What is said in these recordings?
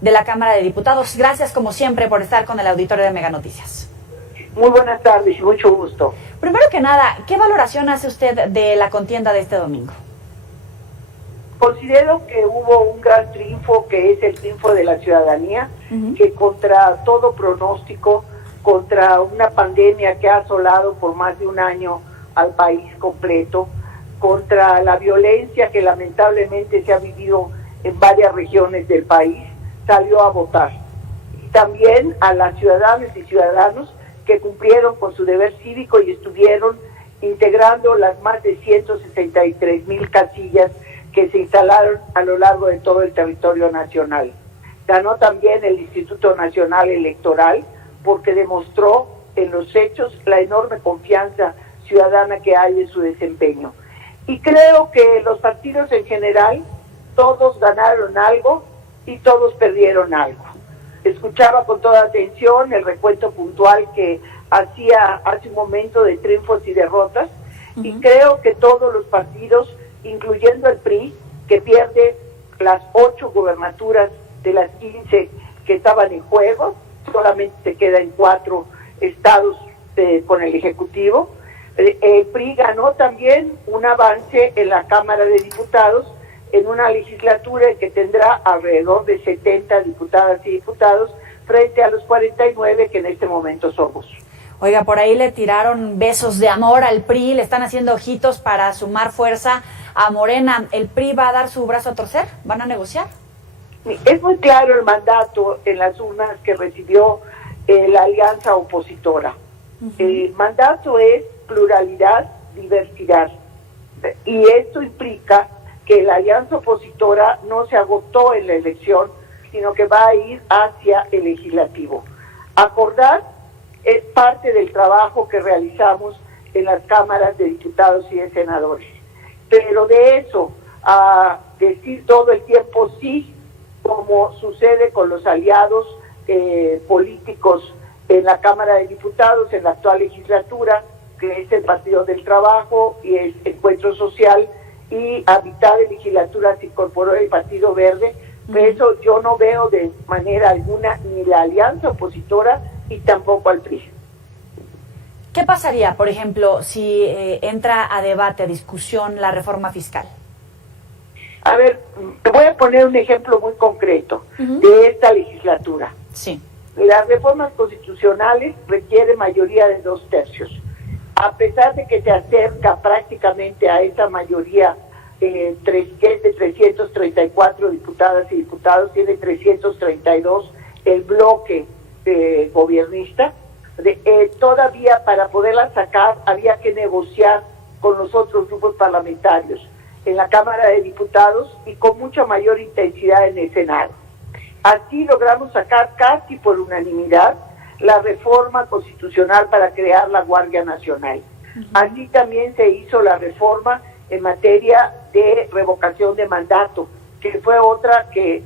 de la Cámara de Diputados. Gracias, como siempre, por estar con el auditorio de Mega Noticias. Muy buenas tardes y mucho gusto. Primero que nada, ¿qué valoración hace usted de la contienda de este domingo? Considero que hubo un gran triunfo, que es el triunfo de la ciudadanía, que contra todo pronóstico, contra una pandemia que ha asolado por más de un año al país completo, contra la violencia que lamentablemente se ha vivido en varias regiones del país, salió a votar. Y también a las ciudadanas y ciudadanos que cumplieron con su deber cívico y estuvieron integrando las más de 163,000 casillas que se instalaron a lo largo de todo el territorio nacional. Ganó también el Instituto Nacional Electoral porque demostró en los hechos la enorme confianza ciudadana que hay en su desempeño. Y creo que los partidos en general, todos ganaron algo y todos perdieron algo. Escuchaba con toda atención el recuento puntual que hacía hace un momento de triunfos y derrotas, y creo que todos los partidos, incluyendo el PRI, que pierde las 8 gubernaturas de las 15 que estaban en juego, solamente se queda en 4 estados con el Ejecutivo. El PRI ganó también un avance en la Cámara de Diputados, en una legislatura que tendrá alrededor de 70 diputadas y diputados frente a los 49 que en este momento somos. Oiga, por ahí le tiraron besos de amor al PRI, le están haciendo ojitos para sumar fuerza a Morena. ¿El PRI va a dar su brazo a torcer? ¿Van a negociar? Es muy claro el mandato en las urnas que recibió la alianza opositora. El mandato es pluralidad, diversidad. Y esto implica que la alianza opositora no se agotó en la elección, sino que va a ir hacia el legislativo. Acordar es parte del trabajo que realizamos en las cámaras de diputados y de senadores. Pero de eso a decir todo el tiempo sí, como sucede con los aliados políticos en la Cámara de Diputados, en la actual legislatura, que es el Partido del Trabajo y el Encuentro Social, y a mitad de legislatura se incorporó el Partido Verde. Por eso yo no veo de manera alguna ni la alianza opositora y tampoco al PRI. ¿Qué pasaría, por ejemplo, si entra a debate, a discusión la reforma fiscal? A ver, te voy a poner un ejemplo muy concreto de esta legislatura. Sí. Las reformas constitucionales requieren mayoría de 2/3. A pesar de que se acerca prácticamente a esa mayoría, que es de 334 diputadas y diputados, tiene 332 el bloque gobiernista, todavía para poderla sacar había que negociar con los otros grupos parlamentarios en la Cámara de Diputados y con mucha mayor intensidad en el Senado. Así logramos sacar casi por unanimidad la reforma constitucional para crear la Guardia Nacional. Así también se hizo la reforma en materia de revocación de mandato, que fue otra que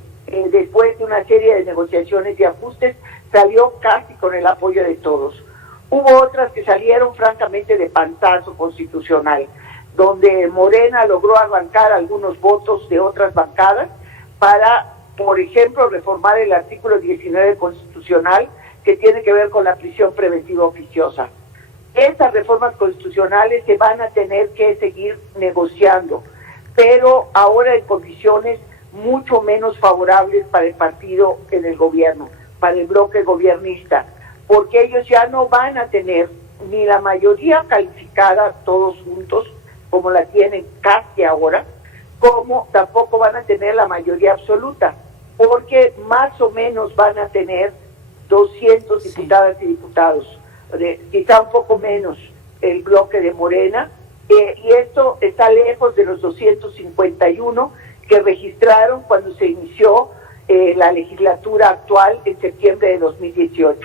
después de una serie de negociaciones y ajustes salió casi con el apoyo de todos. Hubo otras que salieron francamente de pantazo constitucional, donde Morena logró arrancar algunos votos de otras bancadas para, por ejemplo, reformar el artículo 19 constitucional, que tiene que ver con la prisión preventiva oficiosa. Estas reformas constitucionales se van a tener que seguir negociando, pero ahora en condiciones mucho menos favorables para el partido en el gobierno, para el bloque gobiernista, porque ellos ya no van a tener ni la mayoría calificada todos juntos, como la tienen casi ahora, como tampoco van a tener la mayoría absoluta, porque más o menos van a tener 200 diputadas y diputados, quizá un poco menos el bloque de Morena, y esto está lejos de los 251 que registraron cuando se inició la legislatura actual en septiembre de 2018.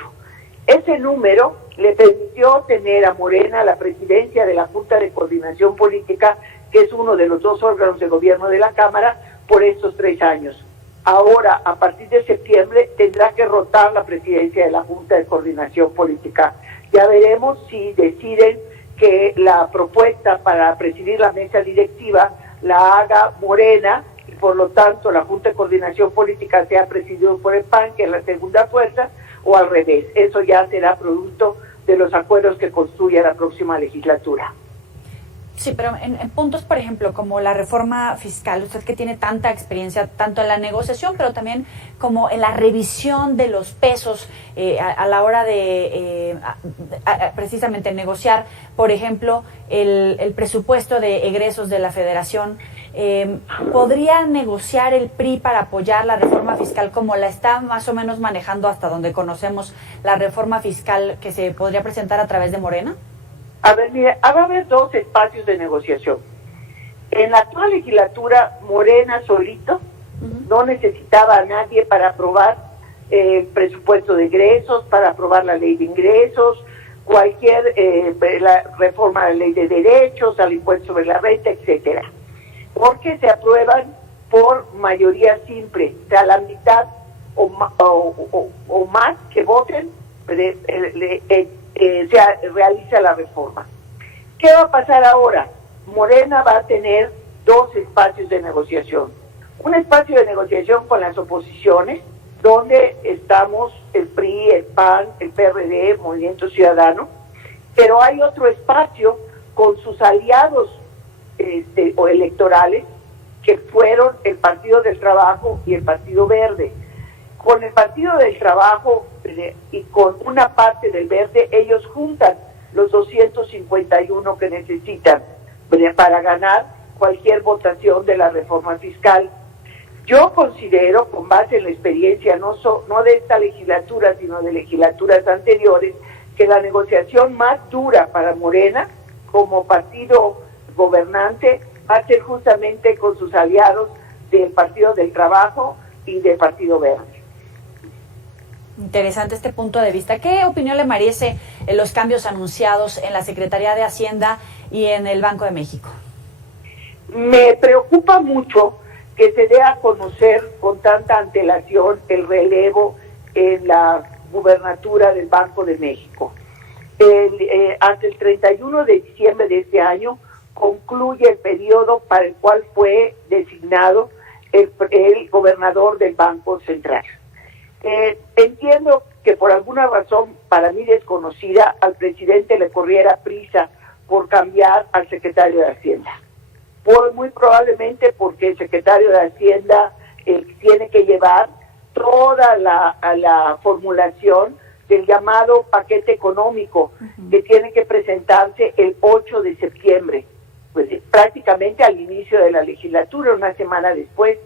Ese número le permitió tener a Morena la presidencia de la Junta de Coordinación Política, que es uno de los 2 órganos de gobierno de la Cámara, por estos 3 años. Ahora, a partir de septiembre, tendrá que rotar la presidencia de la Junta de Coordinación Política. Ya veremos si deciden que la propuesta para presidir la mesa directiva la haga Morena, y por lo tanto la Junta de Coordinación Política sea presidido por el PAN, que es la segunda fuerza, o al revés. Eso ya será producto de los acuerdos que construya la próxima legislatura. Sí, pero en puntos, por ejemplo, como la reforma fiscal, usted que tiene tanta experiencia, tanto en la negociación, pero también como en la revisión de los pesos a la hora de precisamente negociar, por ejemplo, el presupuesto de egresos de la Federación, ¿podría negociar el PRI para apoyar la reforma fiscal como la está más o menos manejando hasta donde conocemos la reforma fiscal que se podría presentar a través de Morena? A ver, mire, va a haber dos espacios de negociación. En la actual legislatura, Morena solito no necesitaba a nadie para aprobar el presupuesto de egresos, para aprobar la ley de ingresos, cualquier la reforma de la ley de derechos, al impuesto sobre la renta, etcétera, porque se aprueban por mayoría simple, o sea, la mitad o más que voten se realiza la reforma. ¿Qué va a pasar ahora? Morena va a tener dos espacios de negociación. Un espacio de negociación con las oposiciones, donde estamos el PRI, el PAN, el PRD, Movimiento Ciudadano, pero hay otro espacio con sus aliados o electorales, que fueron el Partido del Trabajo y el Partido Verde. Con el Partido del Trabajo y con una parte del Verde, ellos juntan los 251 que necesitan para ganar cualquier votación de la reforma fiscal. Yo considero, con base en la experiencia no de esta legislatura, sino de legislaturas anteriores, que la negociación más dura para Morena, como partido gobernante, va a ser justamente con sus aliados del Partido del Trabajo y del Partido Verde. Interesante este punto de vista. ¿Qué opinión le merece los cambios anunciados en la Secretaría de Hacienda y en el Banco de México? Me preocupa mucho que se dé a conocer con tanta antelación el relevo en la gubernatura del Banco de México. Hasta el 31 de diciembre de este año concluye el periodo para el cual fue designado el gobernador del Banco Central. Entiendo que por alguna razón para mí desconocida al presidente le corriera prisa por cambiar al secretario de Hacienda. Muy probablemente porque el secretario de Hacienda tiene que llevar toda la formulación del llamado paquete económico que tiene que presentarse el 8 de septiembre, pues prácticamente al inicio de la legislatura, una semana después,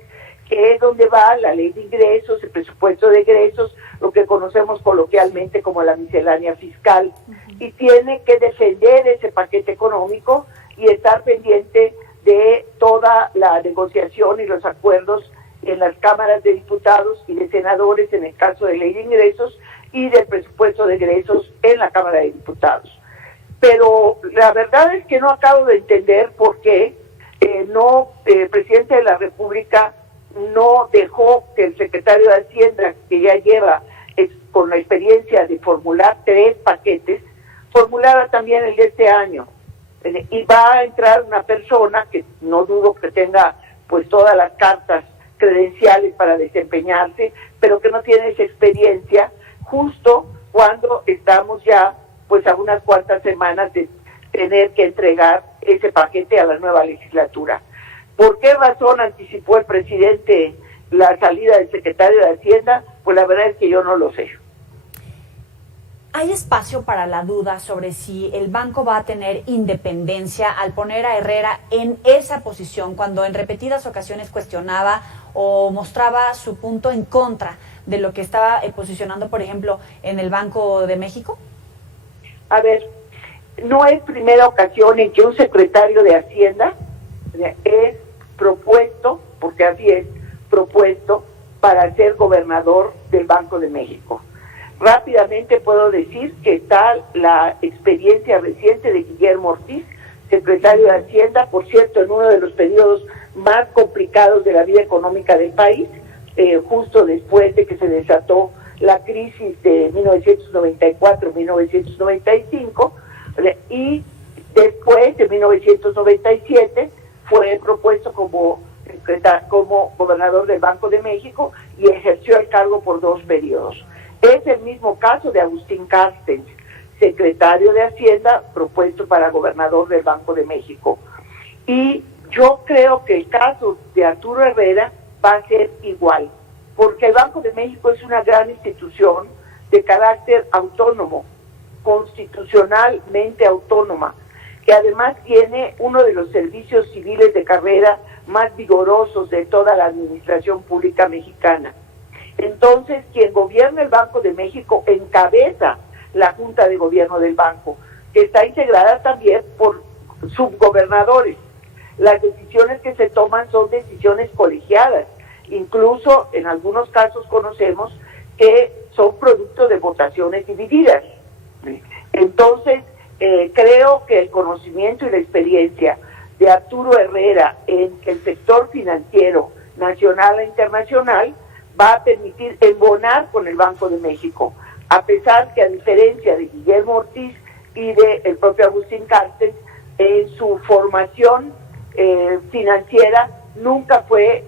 que es donde va la ley de ingresos, el presupuesto de egresos, lo que conocemos coloquialmente como la miscelánea fiscal, y tiene que defender ese paquete económico y estar pendiente de toda la negociación y los acuerdos en las cámaras de diputados y de senadores en el caso de ley de ingresos y del presupuesto de egresos en la Cámara de Diputados. Pero la verdad es que no acabo de entender por qué el presidente de la República no dejó que el secretario de Hacienda, que ya lleva con la experiencia de formular 3 paquetes, formulara también el de este año. Y va a entrar una persona que no dudo que tenga pues todas las cartas credenciales para desempeñarse, pero que no tiene esa experiencia, justo cuando estamos ya pues a unas cuantas semanas de tener que entregar ese paquete a la nueva legislatura. ¿Por qué razón anticipó el presidente la salida del secretario de Hacienda? Pues la verdad es que yo no lo sé. ¿Hay espacio para la duda sobre si el banco va a tener independencia al poner a Herrera en esa posición cuando en repetidas ocasiones cuestionaba o mostraba su punto en contra de lo que estaba posicionando, por ejemplo, en el Banco de México? A ver, no es primera ocasión en que un secretario de Hacienda es propuesto, porque así es, propuesto para ser gobernador del Banco de México. Rápidamente puedo decir que está la experiencia reciente de Guillermo Ortiz, secretario de Hacienda, por cierto, en uno de los periodos más complicados de la vida económica del país, justo después de que se desató la crisis de 1994-1995, y después de 1997 fue propuesto como como gobernador del Banco de México y ejerció el cargo por 2 periodos. Es el mismo caso de Agustín Carstens, secretario de Hacienda propuesto para gobernador del Banco de México. Y yo creo que el caso de Arturo Herrera va a ser igual, porque el Banco de México es una gran institución de carácter autónomo, constitucionalmente autónoma, que además tiene uno de los servicios civiles de carrera más vigorosos de toda la administración pública mexicana. Entonces, quien gobierna el Banco de México encabeza la Junta de Gobierno del banco, que está integrada también por subgobernadores. Las decisiones que se toman son decisiones colegiadas, incluso en algunos casos conocemos que son producto de votaciones divididas. Entonces, creo que el conocimiento y la experiencia de Arturo Herrera en el sector financiero nacional e internacional va a permitir embonar con el Banco de México, a pesar que, a diferencia de Guillermo Ortiz y del propio Agustín Carstens, en su formación financiera nunca fue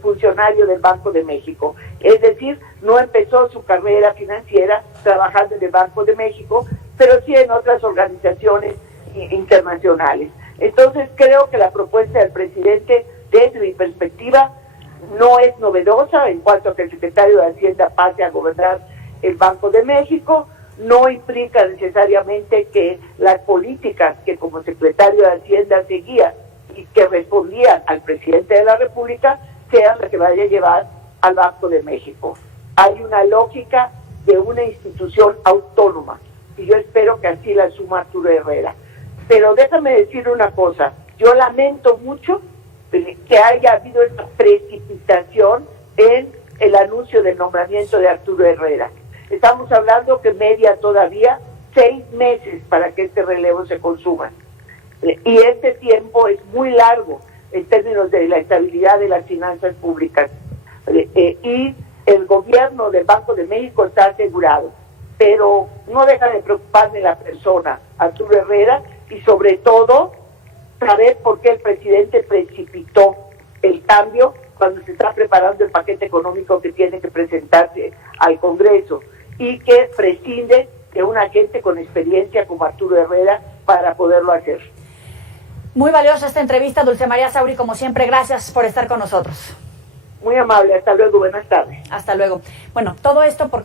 funcionario del Banco de México. Es decir, no empezó su carrera financiera trabajando en el Banco de México, pero sí en otras organizaciones internacionales. Entonces creo que la propuesta del presidente, desde mi perspectiva, no es novedosa en cuanto a que el secretario de Hacienda pase a gobernar el Banco de México. No implica necesariamente que las políticas que como secretario de Hacienda seguía y que respondían al presidente de la República sean las que vaya a llevar al Banco de México. Hay una lógica de una institución autónoma y yo espero que así la asuma Arturo Herrera. Pero déjame decir una cosa, yo lamento mucho que haya habido esta precipitación en el anuncio del nombramiento de Arturo Herrera. Estamos hablando que media todavía 6 meses para que este relevo se consuma. Y este tiempo es muy largo en términos de la estabilidad de las finanzas públicas. Y el gobierno del Banco de México está asegurado. Pero no deja de preocuparme la persona, Arturo Herrera, y sobre todo saber por qué el presidente precipitó el cambio cuando se está preparando el paquete económico que tiene que presentarse al Congreso y que prescinde de un agente con experiencia como Arturo Herrera para poderlo hacer. Muy valiosa esta entrevista, Dulce María Sauri, como siempre, gracias por estar con nosotros. Muy amable, hasta luego, buenas tardes. Hasta luego. Bueno, todo esto porque